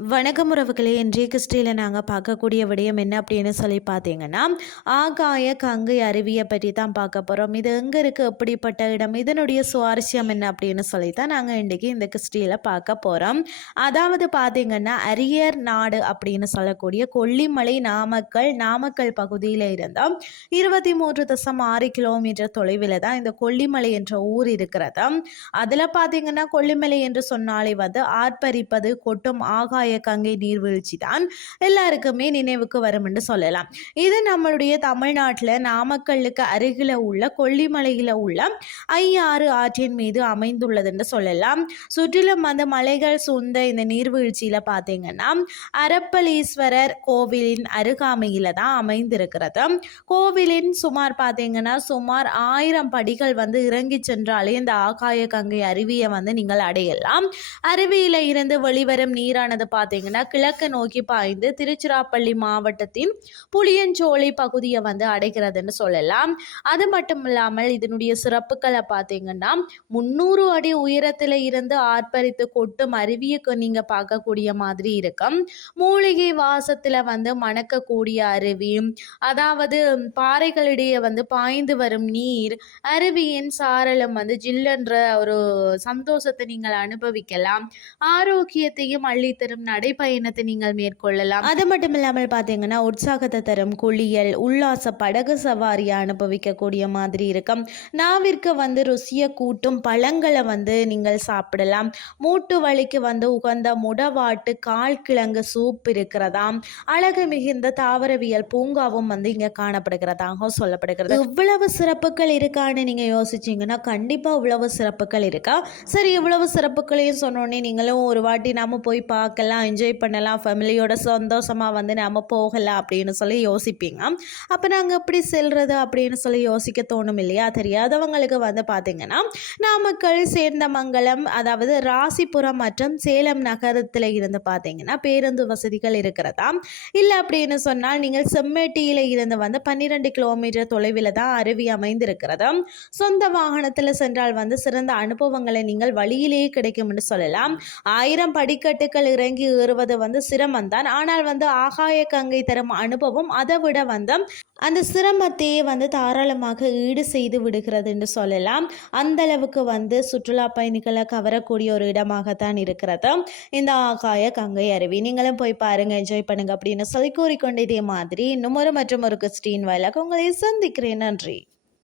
வணக்கம் உறவுகளே. இன்றைய கிறிஸ்டியில் நாங்கள் பார்க்கக்கூடிய விடயம் என்ன அப்படின்னு சொல்லி பார்த்தீங்கன்னா ஆகாய கங்கை அருவியை பற்றி தான் பார்க்க போகிறோம் இது எங்கே இருக்குது எப்படிப்பட்ட இடம்? இதனுடைய சுவாரஸ்யம் என்ன அப்படின்னு சொல்லி தான் நாங்கள் இன்றைக்கி இந்த கிறிஸ்டியில் பார்க்க போகிறோம் அதாவது பார்த்தீங்கன்னா அரியர் நாடு அப்படின்னு சொல்லக்கூடிய கொல்லிமலை நாமக்கல் நாமக்கல் பகுதியில் இருந்தால் இருபத்தி மூன்று தசம் ஆறு கிலோமீட்டர் தொலைவில் தான் இந்த கொல்லிமலை என்ற ஊர் இருக்கிறது. அதில் பார்த்தீங்கன்னா கொல்லிமலை என்று சொன்னாலே வந்து ஆர்ப்பரிப்பது கொட்டும் ஆகாய கங்கை நீர்வீழ்ச்சி தான் எல்லாருக்குமே நினைவுக்கு வரும் என்று சொல்லலாம். இது நம்மளுடைய தமிழ்நாட்டில் நாமக்கல்லுக்கு அருகில் உள்ள கொல்லிமலையில் உள்ள ஐயாறு ஆற்றின் மீது அமைந்துள்ளது என்று சொல்லலாம். சுற்றிலும் அந்த மலைகள் சூழ்ந்த இந்த நீர்வீழ்ச்சியில் பார்த்தீங்கன்னா அரப்பலீஸ்வரர் கோவிலின் அருகாமையில் தான் அமைந்திருக்கிறது. கோவிலின் சுமார் பார்த்தீங்கன்னா சுமார் ஆயிரம் படிகள் வந்து இறங்கி சென்றாலே இந்த ஆகாய கங்கை அருவியை வந்து நீங்கள் அடையலாம். அருவியில் இருந்து வெளிவரும் நீரானது பார்த்தீங்கன்னா கிழக்கு நோக்கி பாய்ந்து திருச்சிராப்பள்ளி மாவட்டத்தின் புளியஞ்சோலை பகுதியை வந்து அடைகிறதுன்னு சொல்லலாம். அது மட்டும் இல்லாமல் இதனுடைய சிறப்புகளை பார்த்தீங்கன்னா முந்நூறு அடி உயரத்தில் இருந்து ஆர்ப்பரித்து கொட்டும் அருவியை நீங்கள் பார்க்கக்கூடிய மாதிரி இருக்கும். மூலிகை வாசத்தில் வந்து மணக்கக்கூடிய அருவி அதாவது பாறைகளிடையே வந்து பாய்ந்து வரும் நீர் அருவியின் சாரலும் வந்து ஜில்லன்ற ஒரு சந்தோஷத்தை நீங்கள் அனுபவிக்கலாம். ஆரோக்கியத்தையும் அள்ளித்தரும் நடைப்பயணத்தை நீங்கள் மேற்கொள்ளலாம். அது மட்டும் இல்லாமல் பார்த்தீங்கன்னா உற்சாகத்தை தரும் குளியல் உல்லாச படகு சவாரி அனுபவிக்கக்கூடிய மாதிரி இருக்கும். நாவிற்கு வந்து ருசியை கூட்டும் பழங்களை வந்து நீங்கள் சாப்பிடலாம். மூட்டு வலிக்கு வந்து உகந்த முடவாட்டு கால் கிழங்கு சூப் இருக்கிறதாம். அழகு மிகுந்த தாவரவியல் பூங்காவும் வந்து இங்கே காணப்படுகிறதாக சொல்லப்படுகிறது. இவ்வளவு சிறப்புகள் இருக்கான்னு நீங்கள் யோசிச்சீங்கன்னா கண்டிப்பாக இவ்வளவு சிறப்புகள் இருக்கா? சரி இவ்வளவு சிறப்புகளையும் சொன்னோடனே நீங்களும் ஒரு வாட்டி நாம போய் பார்க்கலாம். என்ஜாய் பண்ணலாம். ஃபேமிலியோட சந்தோஷமாக வந்து நாம் போகலாம் அப்படின்னு சொல்லி யோசிப்பீங்க. அப்போ நாங்கள் எப்படி செல்றது அப்படின்னு சொல்லி யோசிக்க தோணும் இல்லையா? தெரியாதவங்களுக்கு வந்து பார்த்தீங்கன்னா நாமக்கல் சேர்ந்தமங்கலம் அதாவது ராசிபுரம் மற்றும் சேலம் நகரத்தில் இருந்து பார்த்தீங்கன்னா பேருந்து வசதிகள் இருக்கிறதா? இல்லை அப்படின்னு சொன்னால் நீங்கள் செம்மேட்டியில் இருந்து வந்து பன்னிரெண்டு கிலோமீட்டர் தொலைவில் தான் அருவி அமைந்திருக்கிறது. சொந்த வாகனத்தில் சென்றால் வந்து சிறந்த அனுபவங்களை நீங்கள் வழியிலேயே கிடைக்கும் என்று சொல்லலாம். ஆயிரம் படிக்கட்டுகள் இறங்கி ஏறுவது வந்து சிரமம்தான். ஆனால் வந்து ஆகாய கங்கை தரும் அனுபவம் அதை விட வந்து அந்த சிரமத்தையே வந்து தாராளமாக ஈடு செய்து விடுகிறது என்று சொல்லலாம். அந்த அளவுக்கு வந்து சுற்றுலா பயணிகளை கவரக்கூடிய ஒரு இடமாகத்தான் இருக்கிறது. இந்த ஆகாய கங்கை அருவி. நீங்களும் போய் பாருங்க என்ஜாய் பண்ணுங்க அப்படின்னு சொல்லி கூறிக்கொண்டு இதே மாதிரி இன்னும் ஒரு மற்றும் ஒரு கிறிஸ்டின் வயலாக உங்களை சந்திக்கிறேன். நன்றி.